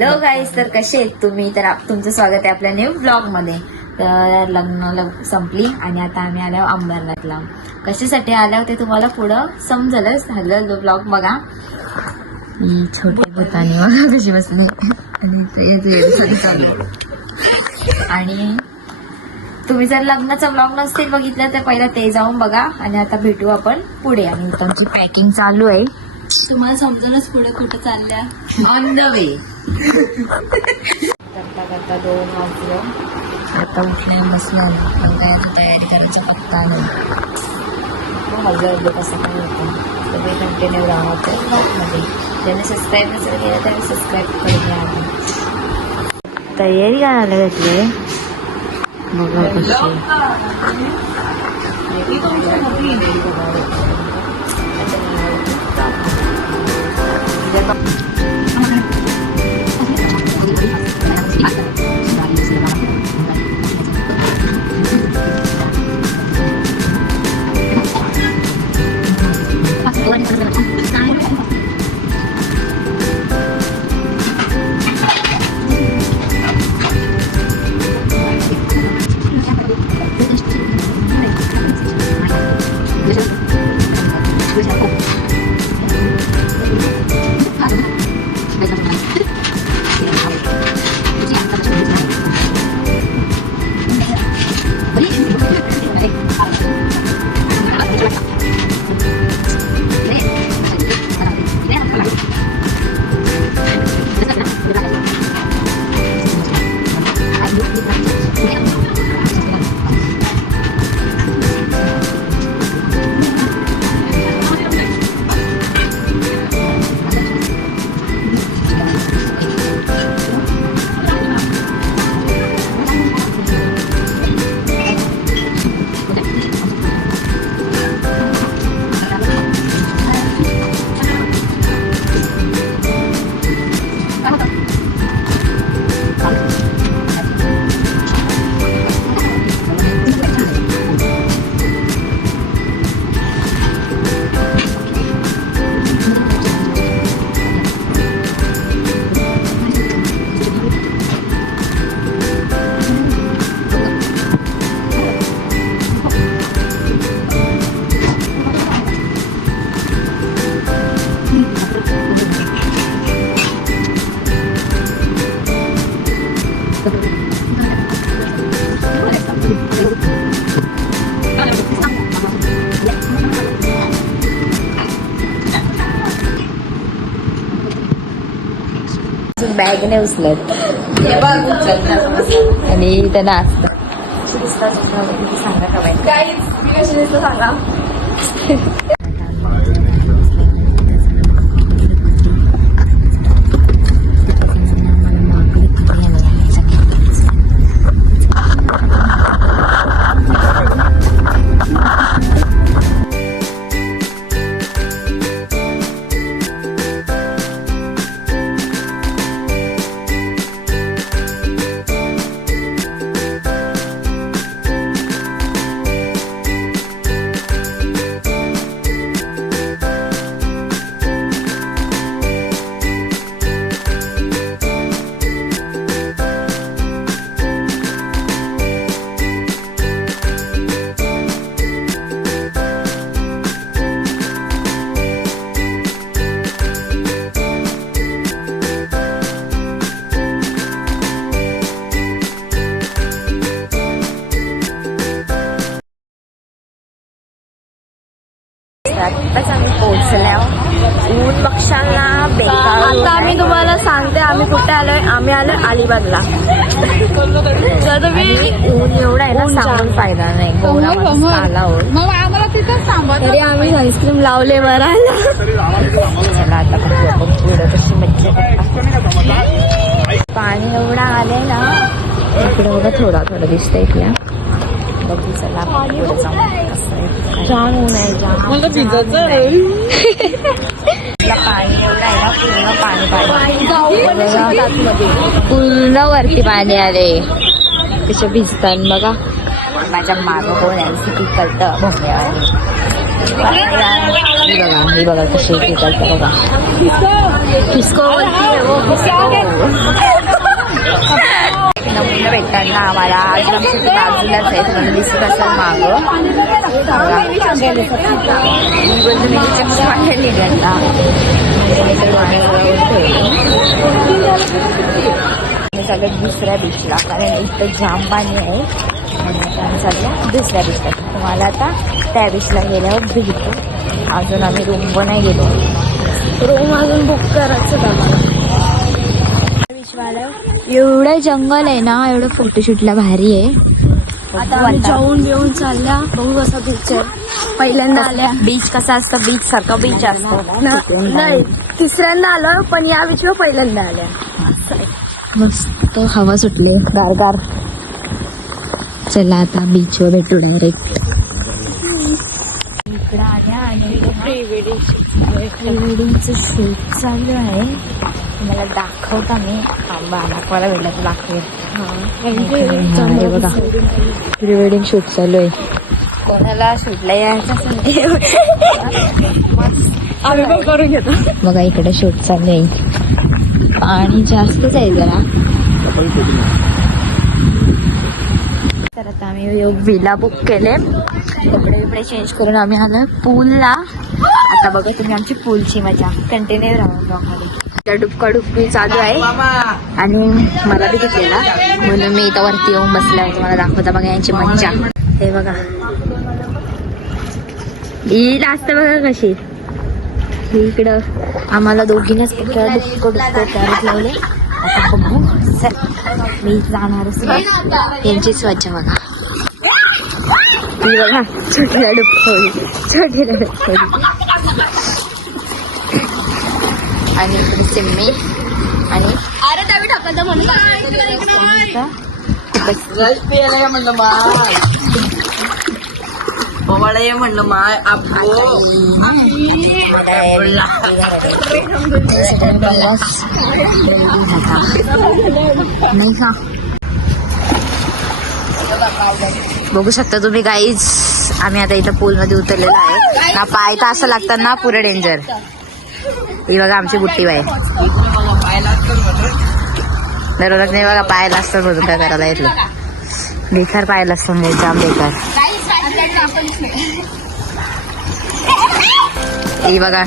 Hello guys, तर कसे आहेत तुम्ही? तर तुमचं स्वागत आहे आपल्या न्यू ब्लॉग मध्ये. तर लग्न संपली आणि आता आम्ही आलो अंबरनाथला. कशासाठी आलो ते तुम्हाला पुढं समजेलच. हॅलो ब्लॉग बघा. छोटे भूतानी बघा कशी बसली आणि तुम्ही जर लग्नाचा ब्लॉग नसतील बघितलं तर पहिला ते जाऊन बघा. आणि आता भेटू आपण पुढे. आणि त्यांची पॅकिंग चालू आहे. तुम्हाला समजूनच पुढे कुठे चालल्या. On the way. करता करता 2 वाजलं. आता उठल्या बसल्या पण काय आता तयारी करायचा पत्ता नाही. हजर कसं काय होतं सगळे कंटिन्यू राहतं ब्लॉगमध्ये. ज्यांनी सबस्क्राईब नसेल केलं त्यांनी सबस्क्राईब करून घ्या. तयारी करायला घेतली बघा कशी. बॅग नाही उचलत आणि त्यांना असतं सांगा का सांगा. आत्ताच आम्ही पोहोचल्या. ऊन पक्षांना बेकार. आता आम्ही तुम्हाला सांगते आम्ही कुठे आलोय. आम्ही आलोय अलिबागला. ऊन एवढा आहे ना सांगून फायदा नाही. गोरा माणूस आला तरी आम्ही सनस्क्रीम लावले बरायला. चला आता बघूया आपण पुढं कशी मज्जा करतात. पाणी एवढा आलंय ना इकडे बघा. थोडा थोडा दिसतंय इथल्या. बघू चला आपण पुढे जाऊ. जाम ऊन आहे. पाणी एवढं आहे ना पूर्ण पाणी पूर्ण वरती पाणी आले. कसे भिजतात बघा. माझ्या मागं कोण आहे किती करतं भोंगल्यावानी. ही बघा कशी चालतं बघा. किसको नमुना भेटतात ना आम्हाला. आश्रमच्या बाजूलाच आहे, तुम्हाला दिसत असेल मागं. सगळ्यात दुसऱ्या बीचला, कारण इथं जाम पाणी आहे. आणि आता आम्ही सगळ्या दुसऱ्या बीचला. तुम्हाला आता त्या बीचला गेल्यावर भेटतो. अजून आम्ही रूम पण नाही गेलो. रूम अजून बुक करायचं आम्हाला. एवढं जंगल आहे ना, एवढं फोटोशूटला भारी आहे. आता आम्ही जाऊन बिऊन चालल्या, बघू कसा बीच आहे. पहिल्यांदा आल्या. बीच कसा असतं, बीच सारखा बीच असतो नाही, तिसऱ्यांदा आलो, पण या बीचवर पहिल्यांदा आल्या. मस्त हवा सुटली गारगार. चला आता बीचवर भेटू डायरेक्ट. इकडं आल्या आणि प्री वेडिंगचं शूट चालू आहे. तुम्हाला दाखवता मी. दाखवायला भेटला तर दाखवेल. हे बघा प्री वेडिंग शूट चालू आहे. कोणाला शूटला यायचं असेल आम्ही पण करून घेतो. बघा इकडे शूट चालू आहे. पाणी जास्तच आहे जरा. तर आता आम्ही विला बुक केले. कपडे चेंज करून आम्ही आलो पूलला. आता बघा तुम्ही आमची पूलची मजा. कंटिन्यू राहा ब्लॉगमध्ये. डुबकी चालू आहे आणि मला बी घेतलेला, म्हणून मी इथं वरती येऊन बसले. तुम्हाला दाखवता बघा यांची मज्जा. हे बघा ही लास्ट बघा कशी. इकडं आम्हाला दोघींनाच डुबको करत लावले. आता बघू. चल मी जाणारच नाही. यांची स्वच्छ बघा. ती बघा छोटीला डुबकोली. आणि इकडे सिम्मी आणि अरे त्यावेळी टाकायचं म्हणलं म्हणलं माय नाही का. बघू शकता तुम्ही गाईज, आम्ही आता इथं पूलमध्ये उतरलेलो आहे ना. पाय तर असं लागतात ना पुरे डेंजर. ही बघा आमची बुट्टी बाई. दररोज नाही बघा पायाला असतं म्हणून काय करायला येतलं. बेकार पायाला असतं जाम बेकार. ही बघा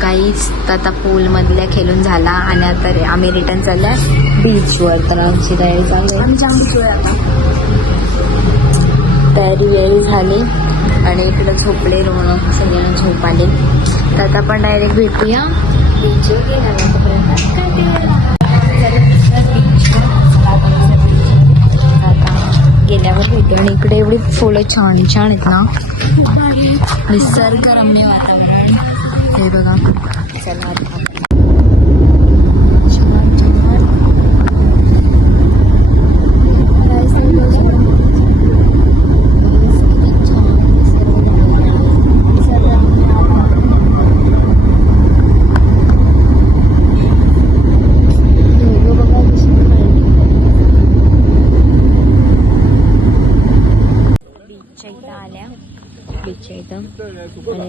गाईज आता पूल मधल्या खेळून झाला आणि आता आम्ही रिटर्न चालल्या बीचवर. तर आमची तयारी चालू आहे. तयारी वेळी झाली आणि इकडं झोपले रोहन, सगळ्यांना झोप आली. तर आता आपण डायरेक्ट भेटूया बीचवर गेल्यावर भेटू. आणि इकडे एवढी फुलं छान छान आहेत ना, निसर्गरम्य वातावरण. हे बघा चला आता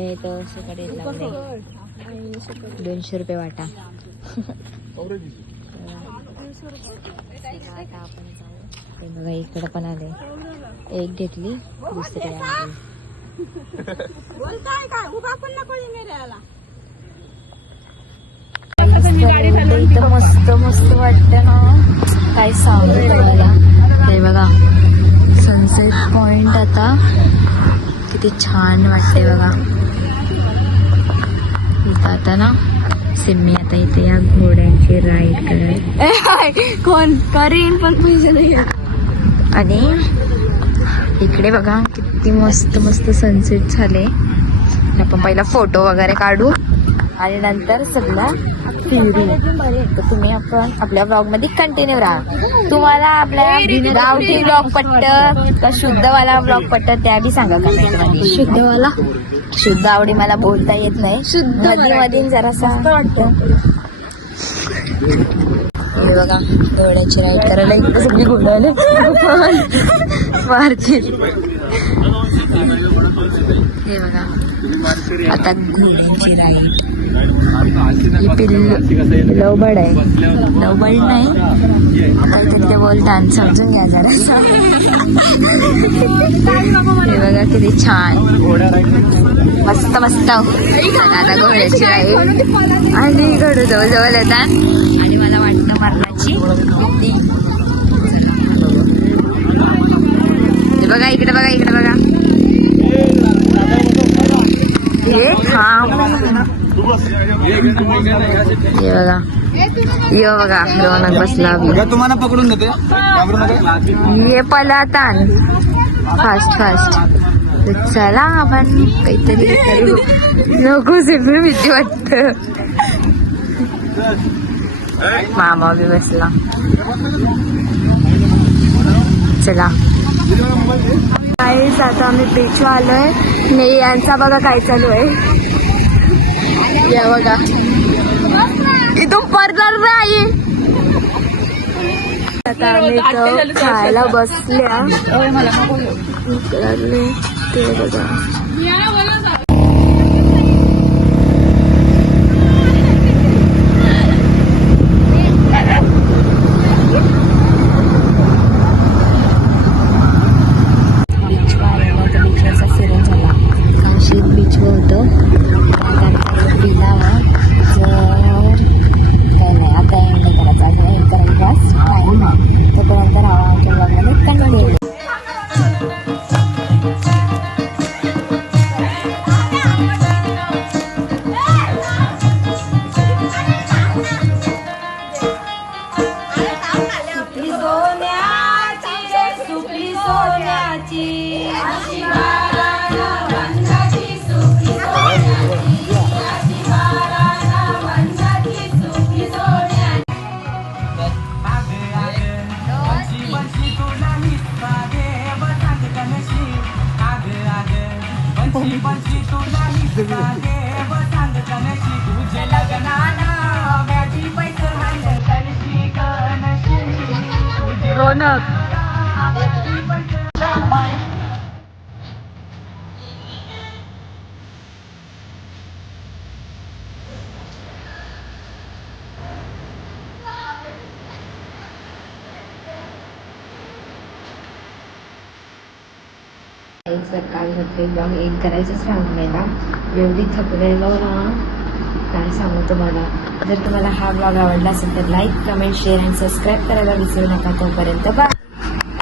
हे तर सुकडे लागले 200 रुपये वाटा. आता आपण जाऊ. हे बघा इकडे पण आले. एक घेतली दुसरी आली. इथं मस्त मस्त वाटतं ना काय सांगू तुम्हाला. हे बघा सनसेट पॉइंट आता किती छान वाटते बघा. इथं आता ना सिम्मी आता इथे या घोड्यांची राईड करेल. कोण करीन पण पैसे नाही. आणि इकडे बघा किती मस्त मस्त सनसेट झाले. आपण पहिला फोटो वगैरे काढू आणि नंतर सगळं फिरू. तर तुम्ही आपण आपल्या ब्लॉग मध्ये कंटिन्यू राहा. तुम्हाला आपल्या गावठी ब्लॉग पट्ट का शुद्धवाला ब्लॉग पट्ट त्या बी सांगा कमेंट मध्ये. शुद्धवाला शुद्ध आवडी मला बोलता येत नाही. शुद्ध मध्ये मध्ये जरासा वाटतं. हे बघा घोड्याची राईड करायला इकडे सगळी घोडायला मारतील. हे बघा आता घोड्यांची राईड. ही लवबड आहे. लवबड नाही काहीतरी ते बोलतात समजून घ्या जरा. हे बघा किती छान मस्त मस्त. आता घोड्याची राईड आणि घडू जवळ जवळ येतात आणि मला वाटतं मरणाची भीती. बघा इकडे बघा इकडे बघा. हे बघा यो बघा रौनक बसला. तुम्हाला पकडून देते ये पलातान फास्ट फास्ट. चला आपण काहीतरी करू. नको सगळं भीती वाटत. मामा बी बसला. चला काहीच आता आम्ही बीचवर आलोय. नाही यांचा बघा काय चालू आहे. या बघा इथून पडणार नाही. आता आम्ही इथं खायला बसल्या. इकडे ते बघा बीचवर होतं पिलावा. जर काही नाही आता एंड करायचं आहे. एंड करायला तोपर्यंत राहा ब्लॉगमध्ये कंटिन्यू. रौनक सकाळी म्हटले ब्लॉग एंड करायचंच राहून गेला. एवढी थकलेलो ना काय सांगू तुम्हाला. जर तुम्हाला हा ब्लॉग आवडला असेल तर लाईक कमेंट शेअर आणि सबस्क्राईब करायला विसरू नका. तोपर्यंत बाय.